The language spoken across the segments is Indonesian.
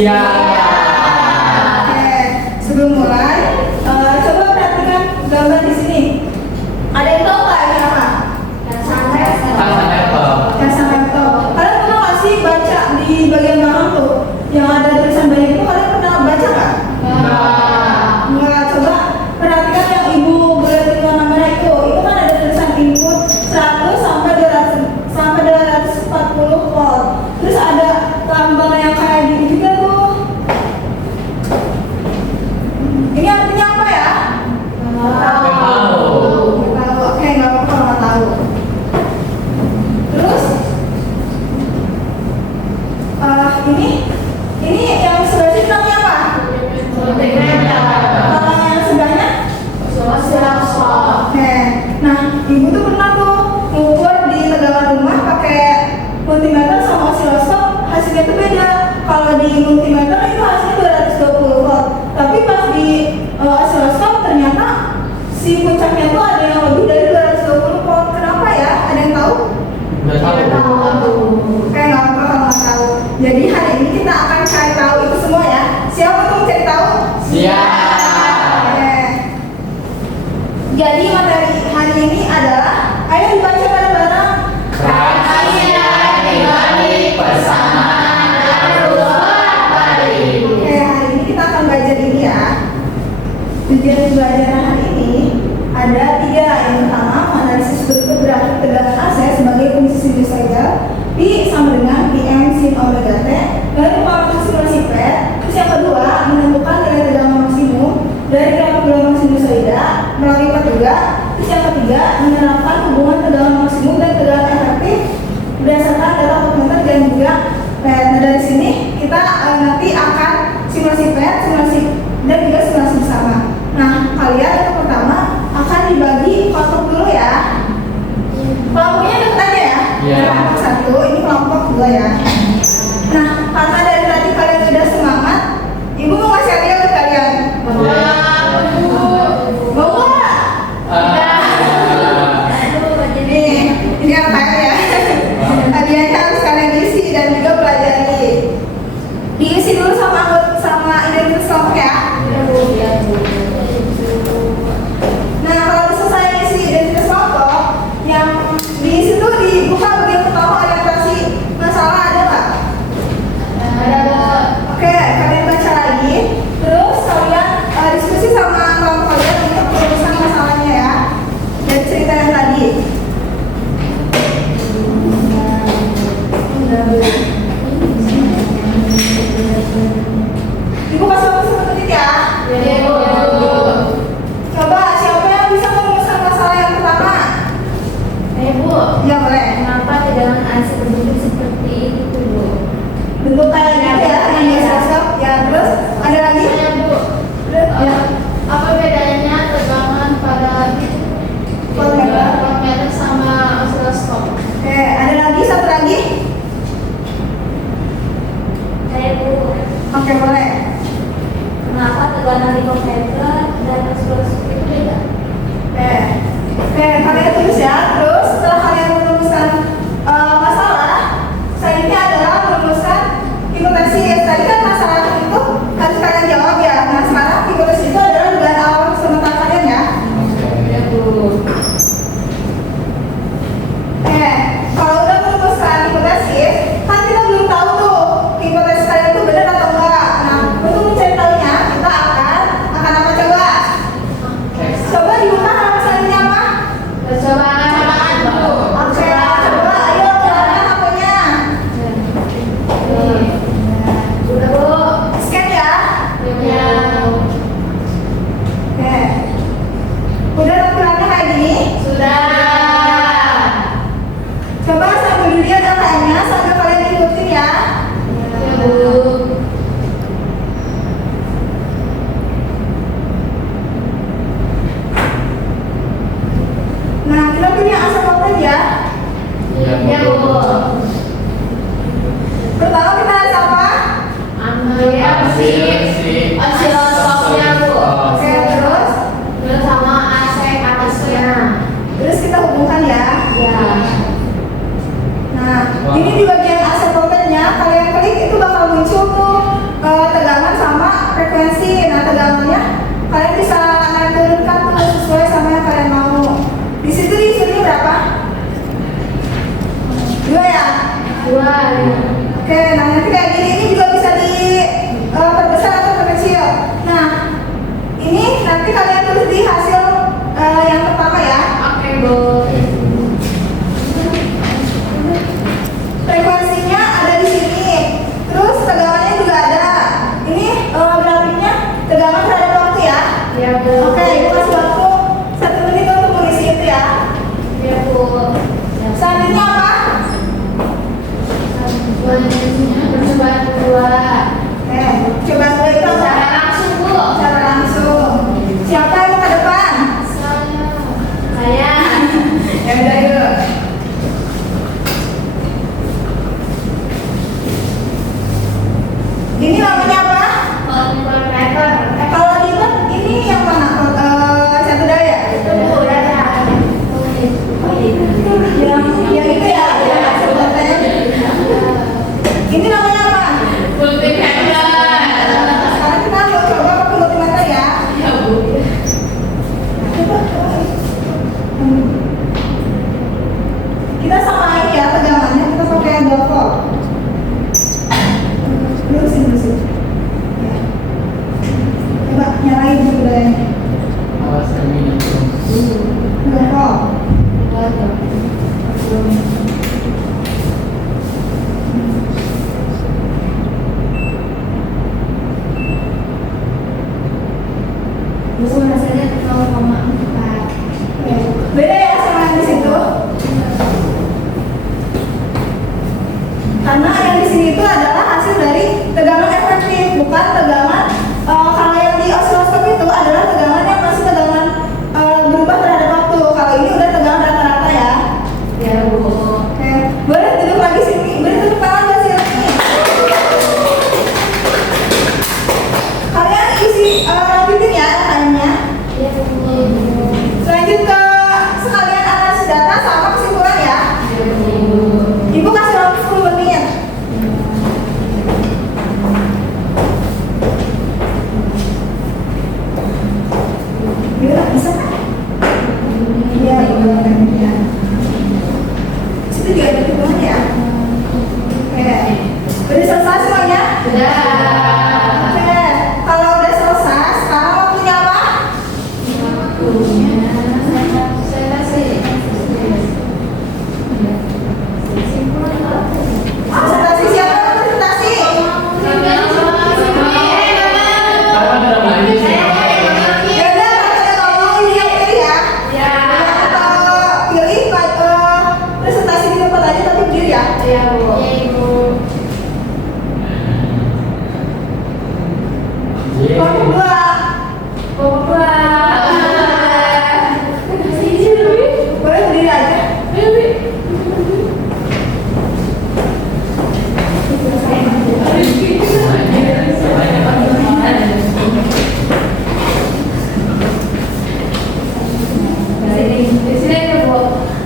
Siap. Oke, sebelum mulai, coba perhatikan gambar di sini. Ada yang tahu nggak ini apa? Kaca laptop. Kalian pernah nggak sih baca di bagian belakang tuh yang ada tulisan banyak itu? Kalian pernah baca nggak? Nggak. Coba perhatikan yang ibu berarti warna merah itu. Itu kan ada tulisan input 100 sampai 240 volt. Terus ada lambang yang kayak gini juga tuh. Ini artinya apa ya? Nggak tahu. Oke, nggak apa-apa kalau nggak tahu. Terus ini yang sebelah sini namanya apa? Kalau yang sebelahnya? Oke. Nah, ibu tuh pernah tuh ngukur di tegangan rumah pakai multimeter sama osiloskop, hasilnya tuh beda. Kalau di multimeter itu hasilnya 220 volt, tapi pas di osiloskop ternyata si puncaknya tuh ada yang lebih dari 220 volt. Kenapa ya? Ada yang tahu? Nggak tahu. Kayak nggak apa kalau nggak tahu. Jadi hari ini kita akan cari tahu itu semua ya. Siapa tuh cari tahu? Siap. Oke. Jadi materi hari ini adalah, ayo dibaca bareng-bareng. Rahasia dibalik persamaan arus balik. Oke, hari ini kita akan belajar ini ya. Tujuan pembelajaran hari ini ada 3. Yang pertama, menganalisis bentuk grafik tegangan AC sebagai fungsi sinusoidal. P sama dengan Pm sin omega T. Lalu melakukan simulasi P. Terus yang kedua, menentukan nilai tegangan maksimum dari grafik gelombang sinusoida melalui P juga. Terus yang ketiga, menerapkan hubungan tegangan maksimum dan tegangan efektif berdasarkan data voltmeter dan juga P. Nah, dari sini kita nanti akan simulasi P, simulasi dan juga simulasi bersama. Nah, kalian yang pertama akan dibagi kelompok dulu ya. Kelompoknya deket aja ya. Iya. Kelompok 1, ini kelompok 2 ya. Nah, karena dari tadi kalian sudah semangat, ibu mau ngasih hadiah ke kalian. Mau nggak? Ini apa ya? Hadiahnya harus kalian isi dan juga pelajari. Diisi dulu sama identitas kelompok ya. Nah, kalau selesai isi identitas kelompok, yang diisi tuh dibuka bagian pertama orientasi masalah, ada nggak? Ada. Oke, kalian baca lagi. Terus kalian diskusi sama kelompok kalian untuk perurusan masalahnya ya. Dari cerita yang tadi. Ibu kasih waktu 1 menit ya. Coba siapa yang bisa merumuskan masalah yang pertama? Ya boleh. Kenapa tegangan AC berbentuk seperti itu, Bu? Bentuk kayak gitu ya, yang biasa. Ya, terus ada lagi? Ya. Apa bedanya tegangan pada voltmeter sama osiloskop? Oke, ada lagi, satu lagi? Bu, Oke, boleh. kenapa tegangan di voltmeter dan osiloskop itu beda? Oke, kalian tulis ya. Terus setelah kalian merumuskan masalah, selanjutnya adalah merumuskan hipotesis. Tadi kan masalah itu harus kalian jawab ya. Nah, sekarang hipotesis itu adalah dugaan awal sementara kalian ya. Oke, kalau udah merumuskan hipotesis, kan kita belum tahu tuh hipotesis kalian itu benar atau enggak. Nah, untuk mencari tahunya, kita akan apa coba? Coba dibuka halaman selanjutnya apa? Percobaan, Bu. Oke, coba ayo keluarkan HP-nya. Udah, Bu. Scan ya. Ya. Oke. Udah tampilannya kayak gini. Sudah. Coba sambil dilihat datanya sambil kalian ikutin ya. Ya, Bu. Nah, kita punya asal voltage ya. Ya, Bu. Pertama kita ada apa? Ambil si osiloskopnya, Bu. Oke, terus Sama AC atasnya. terus kita hubungkan ya. Ya. Nah, ini di bagian AC voltage-nya kalian klik itu bakal muncul tuh dua. Oke, nah nanti kayak gini ini juga bisa di perbesar atau perkecil. Nah, ini nanti kalian tulis di hasil yang pertama ya. Oke, Bu. Frekuensinya ada di sini. Terus tegangannya juga ada. Ini grafiknya tegangan terhadap waktu ya. Ya, Bu. Oke, ibu kasih waktu 1 menit untuk mengisi itu ya. Ya, Bu. Selanjutnya apa? Percobaan kedua. Coba dulu itu apa? Secara langsung, Bu. Secara langsung. Siapa yang mau ke depan? Saya. Ya udah yuk. Ini namanya apa? Voltmeter. Kalau diingat ini yang mana? Satu daya. Itu, Bu, udah ya. Yang itu ya. Sebenarnya. Ini namanya apa? Multimeter. Sekarang kita mau coba pakai multimeter ya. Ya, Bu. Coba. Kita samain ya tegangannya. Kita pakai 2 volt. Lurusin. Ya. Coba nyalain dulu dayanya. Awas kami yang 2 volt. Bu, hasilnya 0,4. Beda ya sama yang di situ. Karena yang di sini itu adalah hasil dari tegangan efektif, bukan tegangan kalau yang di osiloskop itu adalah tegangan yang masih tegangan berubah terhadap waktu. Kalau ini udah tegangan rata-rata ya. Ya, Bu. Oke, boleh duduk lagi sini. Boleh tepuk tangan gak sih ini? Kalian isi lanjutin ya kayaknya. Ya, Bu. Lanjut ke sekalian analisis data sama kesimpulan ya. Ya, Bu. Ibu kasih waktu 10 menit. Bila bisa kan? Iya, iya. Situ juga ada hitungan ya. Oke. Udah selesai semuanya? Sudah. Oke. Kalau udah selesai, sekarang waktunya apa? Saya kasih. Presentasi siapa yang mau presentasi? Apa dalam lagi sih? Ya udah, kita ngomong ini yang pilih ya. Ya. Pilih presentasi di tempat aja tapi berdiri ya. Ya, Bu. Ya, Ibu. Kelompok 2. Boleh berdiri aja.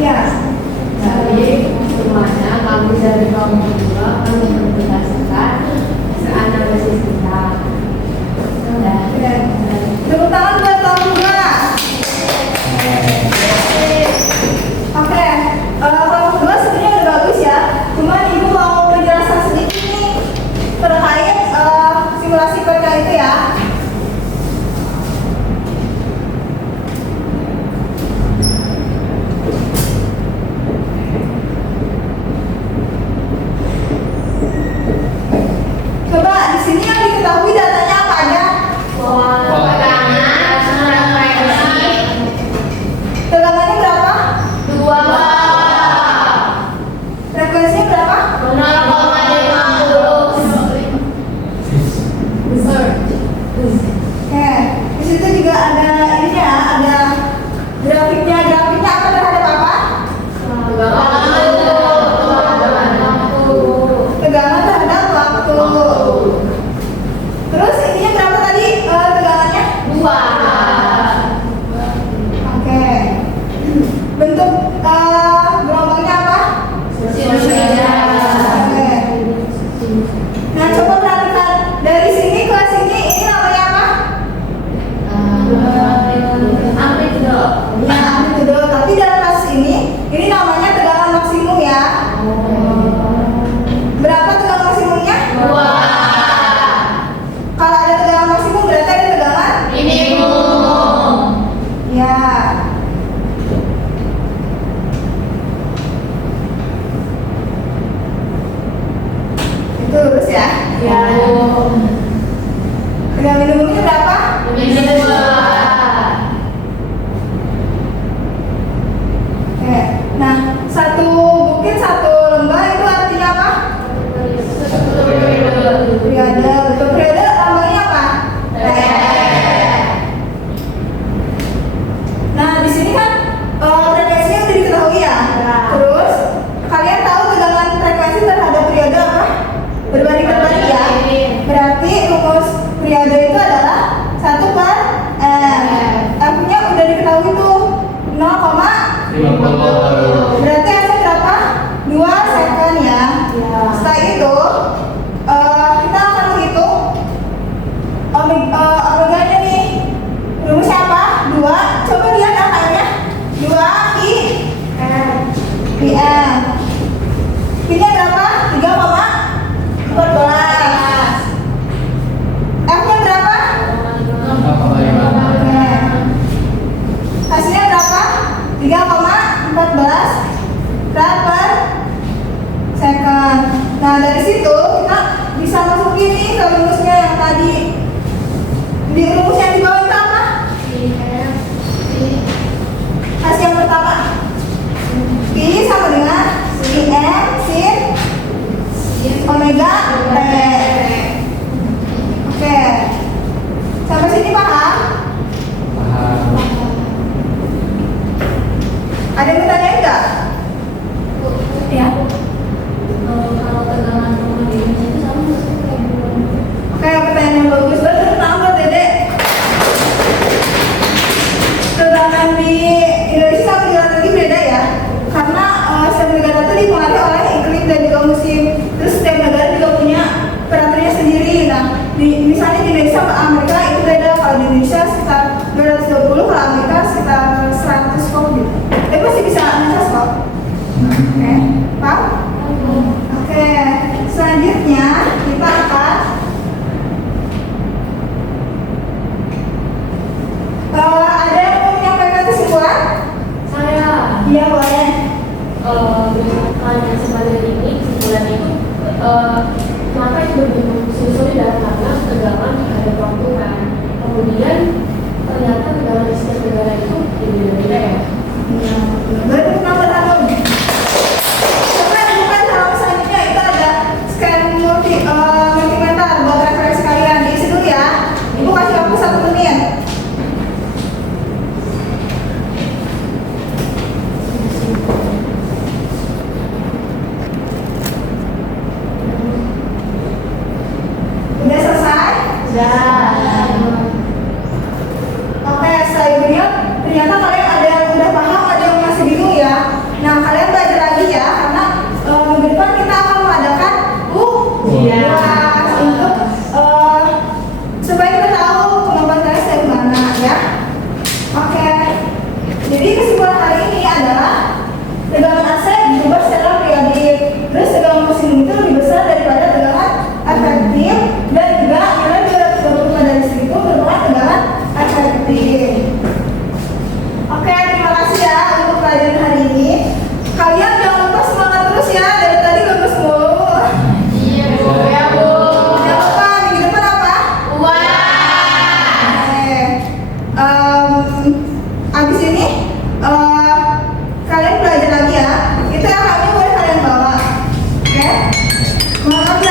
Ya. Jadi semuanya kami dari kelompok 2 akan mempresentasikan analisis kita. Oke. Tepuk tangan buat kelompok 2. Oke. Kelompok 2 sebenarnya udah bagus ya. Cuman ibu mau menjelaskan sedikit nih terkait simulasi PK itu ya. Coba di sini yang diketahui datanya apa aja? Tegangannya berapa? Frekuensinya berapa? Oke, di situ juga ada ini ya, ada grafiknya. Grafiknya apa terhadap apa? Tegangan terhadap waktu. Terus ininya berapa tadi tegangannya? Oke. Bentuk gelombangnya apa? Oke. Nah, coba perhatikan dari sini ke sini ini namanya apa? Ya, amplitudo. Tapi dalam kasus ini namanya tegangan maksimum ya. 50. Berarti hasil berapa? 2 second ya. Setelah itu kita akan menghitung omeganya nih. Rumusnya apa? 2. Coba lihat angkanya. 2 I M. P-nya berapa? 3,14. F-nya berapa? 4,5. Oke. Hasilnya berapa? 3,14 gram per second. Nah, dari situ kita bisa masukin nih ke rumusnya yang tadi. Di rumus yang di bawah itu apa? Hasil yang pertama. P sama dengan IM sin omega T. Oke. Sampai sini paham? Paham. Ada yang bertanya enggak? Ya. Kalau tegangan rumah di Indonesia itu sama nggak sih kayak bulan? Oke, pertanyaan yang bagus. Baru tahu buat Dede. Tegangan di Indonesia sama di luar negeri beda ya. Karena setiap negara itu dipengaruhi oleh iklim dan juga musim. Terus setiap negara juga punya peraturannya sendiri. Nah, misalnya di Indonesia sama Amerika itu beda. Kalau di Indonesia sekitar 220, kalau Amerika sekitar 100 kok gitu. Tapi masih bisa ngecas kok. Oke, paham? Oke, selanjutnya kita akan ada yang mau menyampaikan kesimpulan? Saya Iya, boleh. berdasarkan yang sebagai ini kesimpulan itu kenapa itu bersusun dalam karena tegangan terhadap waktu kan. Kemudian ternyata tegangan di setiap negara itu berbeda-beda ya. Iya, baru nomor tahun. Coba bukan halaman selanjutnya itu ada scan multimeter buat referensi kalian. Diisi dulu ya. Ibu kasih waktu 1 menit. Udah selesai? Oke, setelah ini ternyata kalian ada yang udah paham, ada yang masih bingung ya. Nah, kalian belajar lagi ya, karena minggu depan kita akan mengadakan UAS untuk supaya kita tahu kemampuan kalian sejauh mana ya. Oke, jadi kesimpulan hari ini adalah tegangan AC berubah secara periodik. Terus tegangan maksimum itu lebih besar daripada tegangan efektif dan juga nilai 225 dari 1000 merupakan tegangan efektif. Oke, terima kasih ya untuk pelajaran hari ini. Kalian jangan lupa semangat terus ya, dari tadi gemes mulu. Iya Bu. Jangan lupa minggu depan apa? Oke. Abis ini kalian belajar lagi ya. Itu yang kami boleh kalian bawa. Oke? Maaf ya.